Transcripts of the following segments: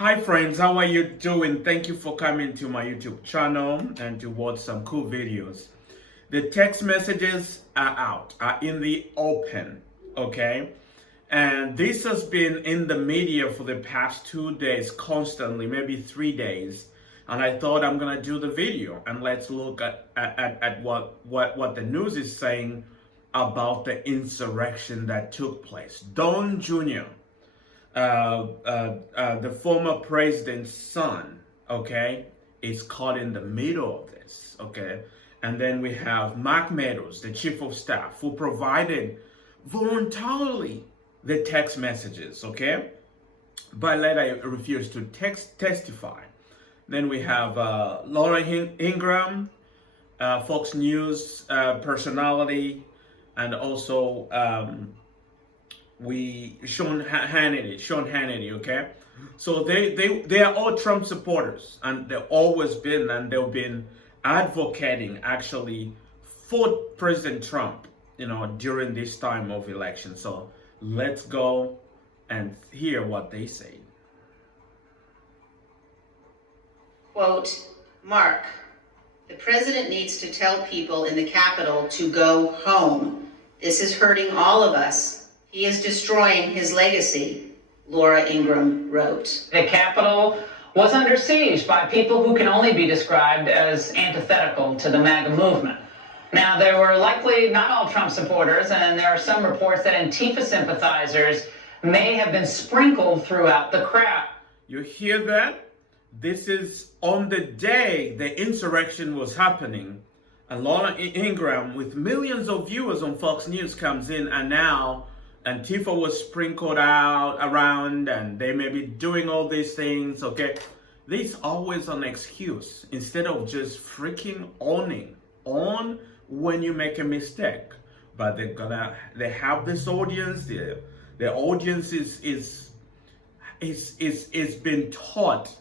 Hi friends, how are you doing? Thank you for coming to my YouTube channel and to watch some cool videos. The text messages are out, are in the open, okay? And this has been in the media for the past 2 days constantly, maybe 3 days. And I thought I'm gonna do the video and let's look at what the news is saying about the insurrection that took place. Don Jr., the former president's son, okay, is caught in the middle of this, okay? And then we have Mark Meadows, the chief of staff, who provided voluntarily the text messages, okay? But later refused to testify. Then we have Laura Ingraham, Fox News personality, and also Sean Hannity, okay? So they are all Trump supporters, and they've always been, and they've been advocating actually for President Trump, during this time of election. So let's go and hear what they say. Quote, Mark, the president needs to tell people in the Capitol to go home. This is hurting all of us. He is destroying his legacy, Laura Ingraham wrote. The Capitol was under siege by people who can only be described as antithetical to the MAGA movement. Now, there were likely not all Trump supporters, and there are some reports that Antifa sympathizers may have been sprinkled throughout the crowd. You hear that? This is on the day the insurrection was happening. And Laura Ingraham, with millions of viewers on Fox News, comes in, and now Antifa was sprinkled out around, and they may be doing all these things, okay? There's always an excuse instead of just freaking owning on when you make a mistake. But they have this audience. The audience is been taught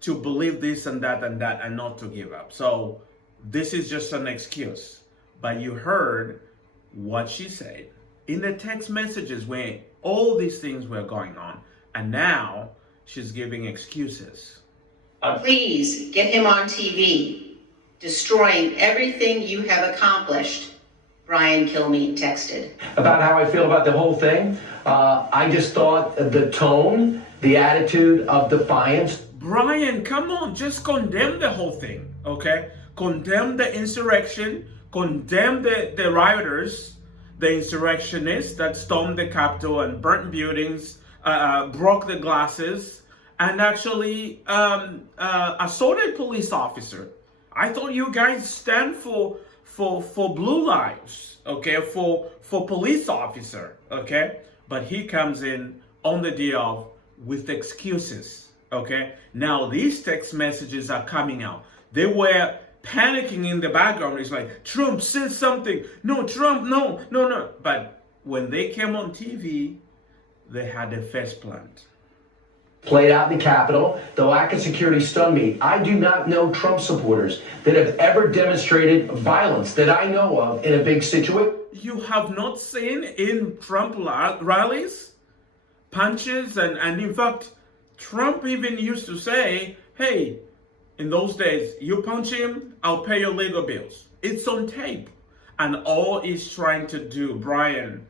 to believe this and that and not to give up. So this is just an excuse. But you heard what she said in the text messages when all these things were going on, and now she's giving excuses. Please get him on TV, destroying everything you have accomplished, Brian Kilmeade texted. About how I feel about the whole thing, I just thought the tone, the attitude of defiance. Brian, come on, just condemn the whole thing, okay? Condemn the insurrection, condemn the rioters, the insurrectionists that stormed the Capitol and burnt buildings, broke the glasses, and actually assaulted police officer. I thought you guys stand for blue lives, okay, for police officer, okay? But he comes in on the day of with excuses, okay? Now these text messages are coming out. They were panicking in the background. It's like, Trump said something. No, Trump, no. But when they came on TV, they had a face plant. Played out in the Capitol. The lack of security stunned me. I do not know Trump supporters that have ever demonstrated violence that I know of in a big situation. You have not seen in Trump rallies punches, and in fact, Trump even used to say, hey, in those days, you punch him, I'll pay your legal bills. It's on tape. And all he's trying to do, Brian,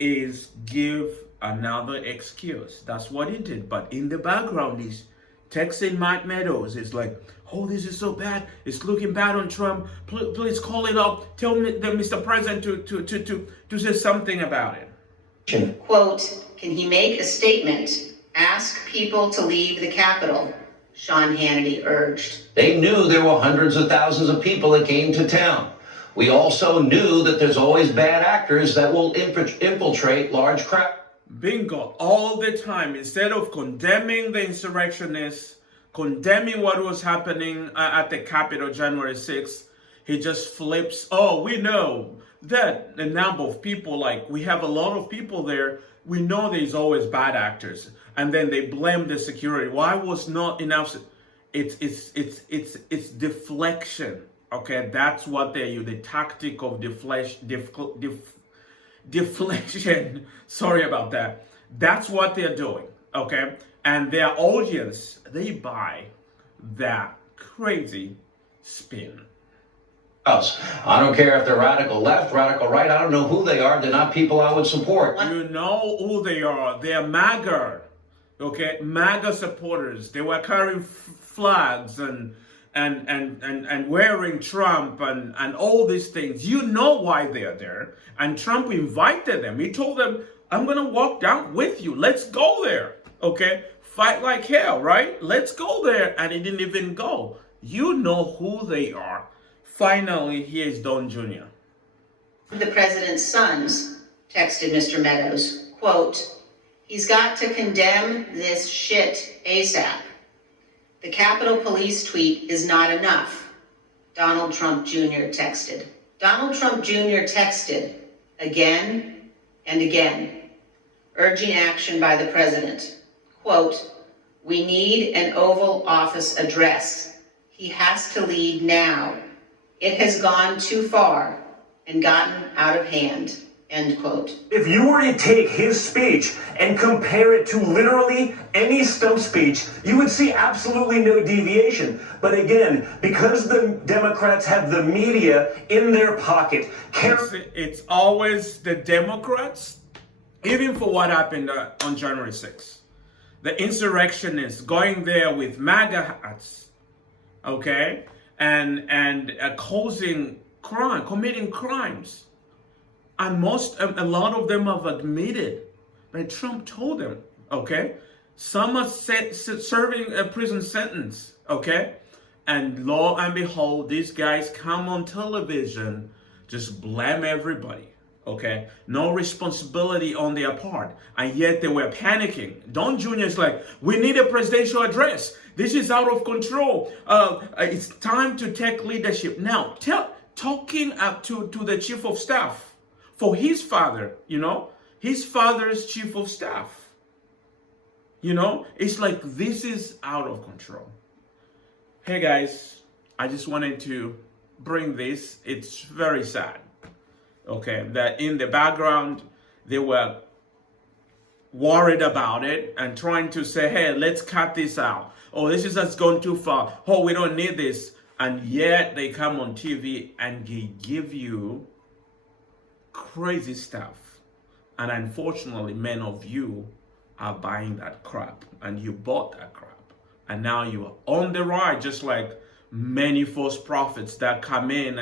is give another excuse. That's what he did. But in the background, he's texting Mike Meadows. It's like, oh, this is so bad. It's looking bad on Trump. Please call it up. Tell me, Mr. President, to say something about it. Quote, can he make a statement? Ask people to leave the Capitol, Sean Hannity urged. They knew there were hundreds of thousands of people that came to town. We also knew that there's always bad actors that will infiltrate large crowds. Bingo, all the time. Instead of condemning the insurrectionists, condemning what was happening at the Capitol January 6th, he just flips, oh, we know that the number of people, like we have a lot of people there, we know there's always bad actors. And then they blame the security. Why was not enough? It's deflection. Okay, that's what they use, the tactic of deflection. Sorry about that. That's what they're doing. okay? And their audience, they buy that crazy spin. I don't care if they're radical left, radical right. I don't know who they are. They're not people I would support. You know who they are. They're MAGA, okay? MAGA supporters. They were carrying flags and wearing Trump and all these things. You know why they're there. And Trump invited them. He told them, I'm going to walk down with you. Let's go there, okay? Fight like hell, right? Let's go there. And he didn't even go. You know who they are. Finally, here's Don Jr. The president's sons texted Mr. Meadows, quote, he's got to condemn this shit ASAP. The Capitol Police tweet is not enough, Donald Trump Jr. texted. Donald Trump Jr. texted again and again, urging action by the president. Quote, we need an Oval Office address. He has to lead now. It has gone too far and gotten out of hand, end quote. If you were to take his speech and compare it to literally any stump speech, you would see absolutely no deviation. But again, because the Democrats have the media in their pocket, it's always the Democrats, even for what happened on January 6th. The insurrectionists going there with MAGA hats, okay? And causing crime, committing crimes. And a lot of them have admitted that Trump told them, okay? Some are serving a prison sentence, okay? And lo and behold, these guys come on television, just blame everybody, okay? No responsibility on their part. And yet they were panicking. Don Jr. is like, we need a presidential address. This is out of control. It's time to take leadership. Now, talking up to the chief of staff for his father, you know, his father's chief of staff. You know, it's like this is out of control. Hey guys, I just wanted to bring this. It's very sad, okay, that in the background they were worried about it and trying to say, hey, let's cut this out. Oh, this is just gone too far. Oh, we don't need this. And yet they come on TV and they give you crazy stuff. And unfortunately, many of you are buying that crap. And you bought that crap. And now you are on the ride, just like many false prophets that come in.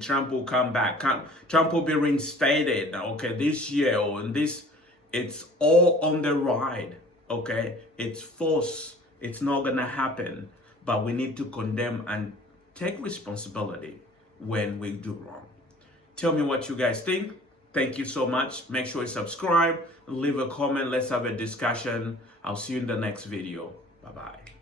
Trump will come back. Trump will be reinstated, okay, this year or in this. It's all on the ride, okay? It's false. It's not going to happen. But we need to condemn and take responsibility when we do wrong. Tell me what you guys think. Thank you so much. Make sure you subscribe, leave a comment. Let's have a discussion. I'll see you in the next video. Bye-bye.